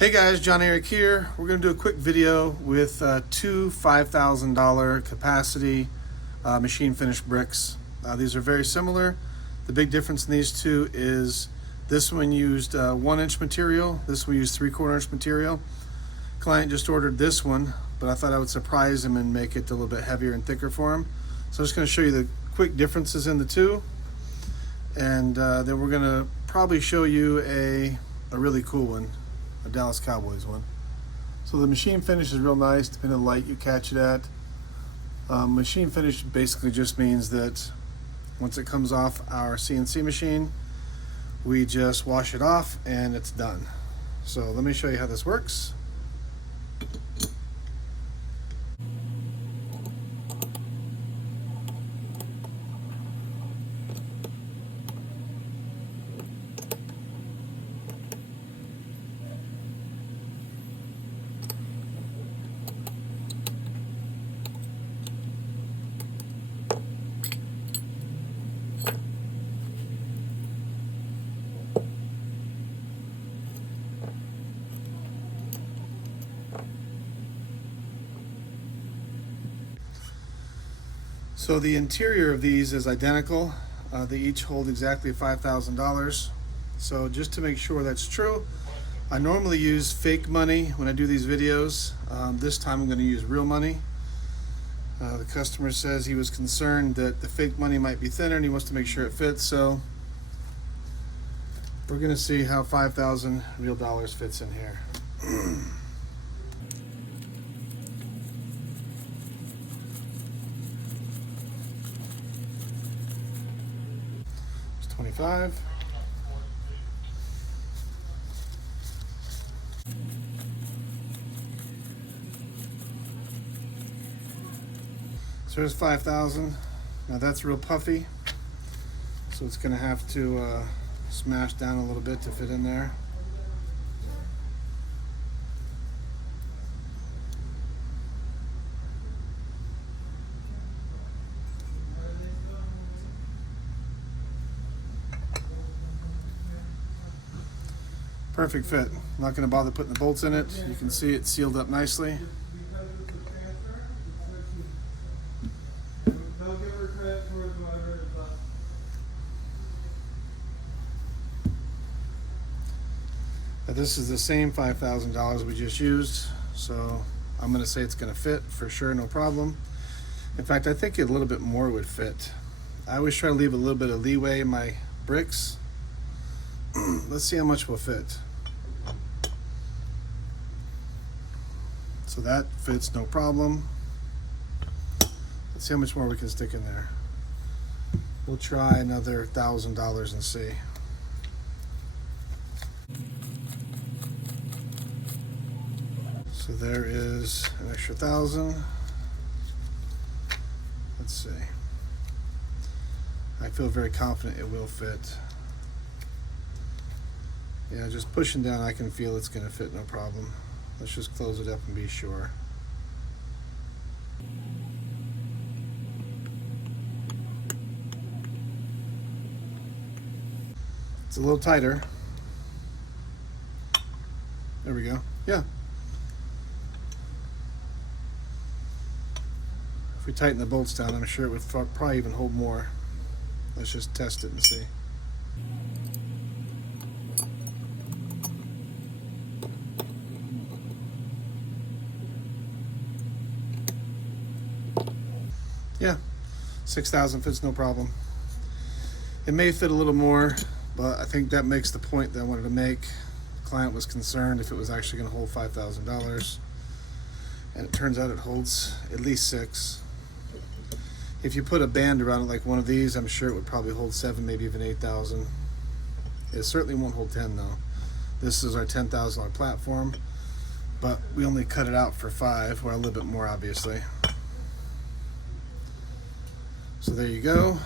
Hey guys, John Eric here. We're going to do a quick video with two $5,000 capacity machine finished bricks. These are very similar. The big difference in these two is this one used 1-inch material, this one used 3/4 inch material. Client just ordered this one, but I thought I would surprise him and make it a little bit heavier and thicker for him. So I'm just going to show you the quick differences in the two, and then we're going to probably show you a really cool one, a Dallas Cowboys one. So the machine finish is real nice, depending on the light you catch it at. Machine finish basically just means that once it comes off our CNC machine, we just wash it off and it's done. So let me show you how this works. So the interior of these is identical. They each hold exactly $5,000. So just to make sure that's true, I normally use fake money when I do these videos. This time I'm going to use real money. The customer says he was concerned that the fake money might be thinner and he wants to make sure it fits. So we're going to see how 5,000 real dollars fits in here. It's 25. So there's 5,000. Now that's real puffy, so it's going to have to smash down a little bit to fit in there. Perfect fit. Not going to bother putting the bolts in it. You can see it's sealed up nicely. This is the same $5,000 we just used, so I'm going to say it's going to fit for sure, no problem. In fact, I think a little bit more would fit. I always try to leave a little bit of leeway in my bricks. Let's see how much will fit. So that fits, no problem. Let's see how much more we can stick in there. We'll try another $1,000 and see. So there is an extra 1,000. Let's see. I feel very confident it will fit. Yeah, just pushing down, I can feel it's going to fit, no problem. Let's just close it up and be sure. It's a little tighter. There we go. Yeah. If we tighten the bolts down, I'm sure it would probably even hold more. Let's just test it and see. Yeah, 6,000 fits, no problem. It may fit a little more, but I think that makes the point that I wanted to make. The client was concerned if it was actually going to hold $5,000, and it turns out it holds at least 6. If you put a band around it like one of these, I'm sure it would probably hold 7, maybe even 8,000. It certainly won't hold 10 though. This is our $10,000 platform, but we only cut it out for 5, or a little bit more obviously. So there you go.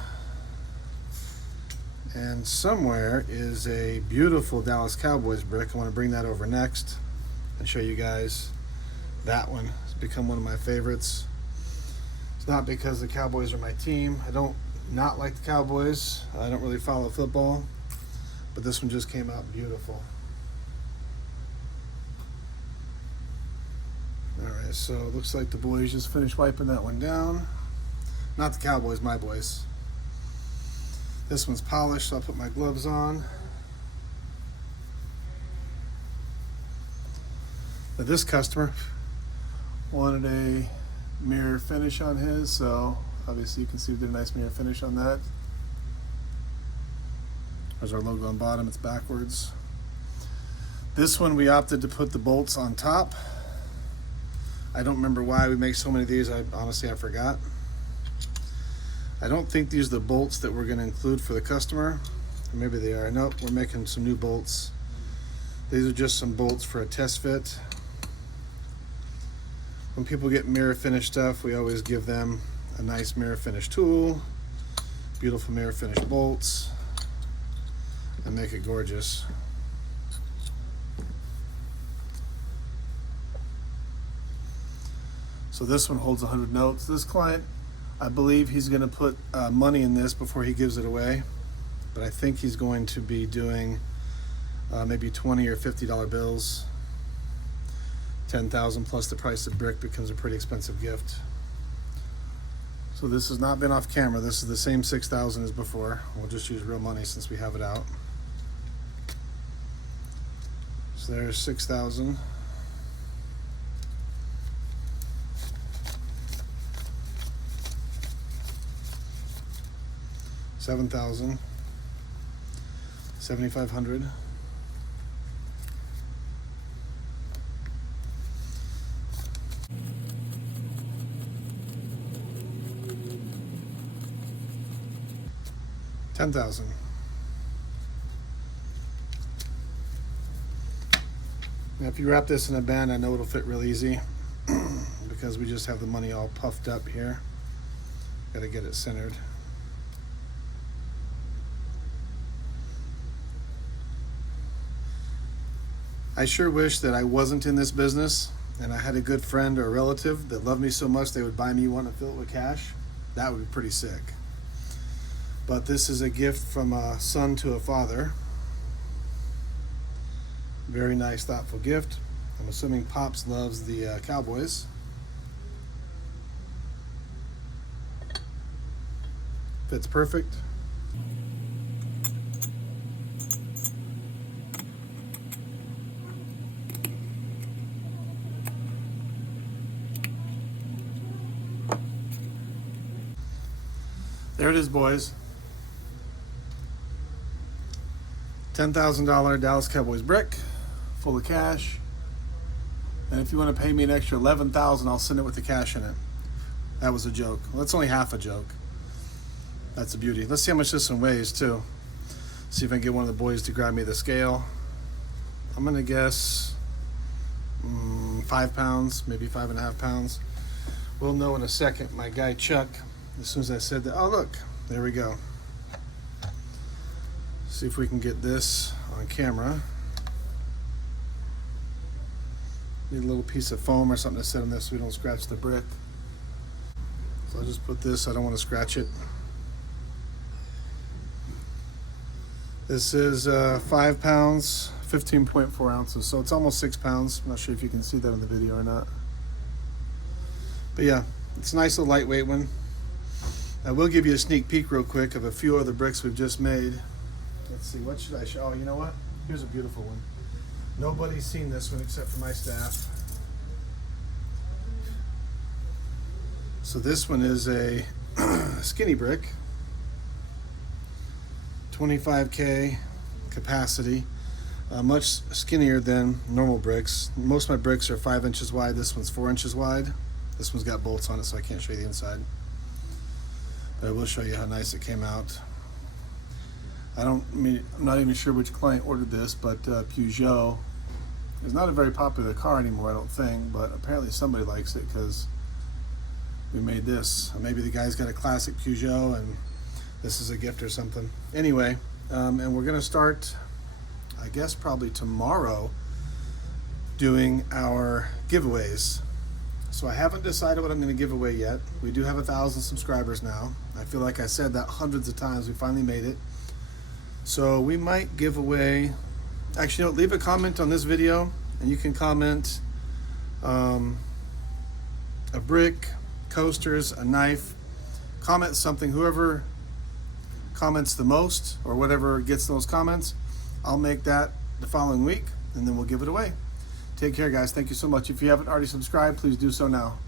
And somewhere is a beautiful Dallas Cowboys brick. I want to bring that over next and show you guys that one. It's become one of my favorites. It's not because the Cowboys are my team. I don't not like the Cowboys. I don't really follow football, but this one just came out beautiful. Alright, so it looks like the boys just finished wiping that one down. Not the Cowboys, my boys. This one's polished, so I'll put my gloves on. But this customer wanted a mirror finish on his, so obviously you can see we did a nice mirror finish on that. There's our logo on bottom, it's backwards. This one we opted to put the bolts on top. I don't remember why we make so many of these. Honestly, I forgot. I don't think these are the bolts that we're going to include for the customer. Or maybe they are. Nope, we're making some new bolts. These are just some bolts for a test fit. When people get mirror finish stuff, we always give them a nice mirror finish tool, beautiful mirror finish bolts, and make it gorgeous. So this one holds 100 notes. This client, I believe he's going to put money in this before he gives it away, but I think he's going to be doing maybe $20 or $50 bills. 10,000 plus the price of brick becomes a pretty expensive gift. So this has not been off camera. This is the same 6,000 as before. We'll just use real money since we have it out. So there's 6,000. $7,000, $7,500, $10,000. Now if you wrap this in a band, I know it'll fit real easy because we just have the money all puffed up here. Got to get it centered. I sure wish that I wasn't in this business and I had a good friend or a relative that loved me so much they would buy me one and fill it with cash. That would be pretty sick. But this is a gift from a son to a father. Very nice, thoughtful gift. I'm assuming Pops loves the Cowboys. Fits perfect. There it is, boys. $10,000 Dallas Cowboys brick, full of cash. And if you want to pay me an extra $11,000, I'll send it with the cash in it. That was a joke. Well, that's only half a joke. That's a beauty. Let's see how much this one weighs too. See if I can get one of the boys to grab me the scale. I'm gonna guess 5 pounds, maybe 5.5 pounds. We'll know in a second. My guy Chuck, as soon as I said that, oh look, there we go. See if we can get this on camera. Need a little piece of foam or something to set on this so we don't scratch the brick. So I'll just put this, I don't want to scratch it. This is 5 pounds, 15.4 ounces, so it's almost 6 pounds. I'm not sure if you can see that in the video or not. But yeah, it's a nice little lightweight one. I will give you a sneak peek real quick of a few other bricks we've just made. Let's see, what should I show? Oh, you know what? Here's a beautiful one. Nobody's seen this one except for my staff. So this one is a skinny brick. 25K capacity. Much skinnier than normal bricks. Most of my bricks are 5 inches wide. This one's 4 inches wide. This one's got bolts on it, so I can't show you the inside. But I will show you how nice it came out. I'm not even sure which client ordered this, but Peugeot is not a very popular car anymore, I don't think, but apparently somebody likes it because we made this. Maybe the guy's got a classic Peugeot and this is a gift or something. Anyway, and we're gonna start, I guess probably tomorrow, doing our giveaways. So I haven't decided what I'm going to give away yet. We do have 1,000 subscribers now. I feel like I said that hundreds of times. We finally made it. So we might give away, actually, leave a comment on this video and you can comment a brick, coasters, a knife. Comment something. Whoever comments the most or whatever gets those comments, I'll make that the following week and then we'll give it away. Take care, guys. Thank you so much. If you haven't already subscribed, please do so now.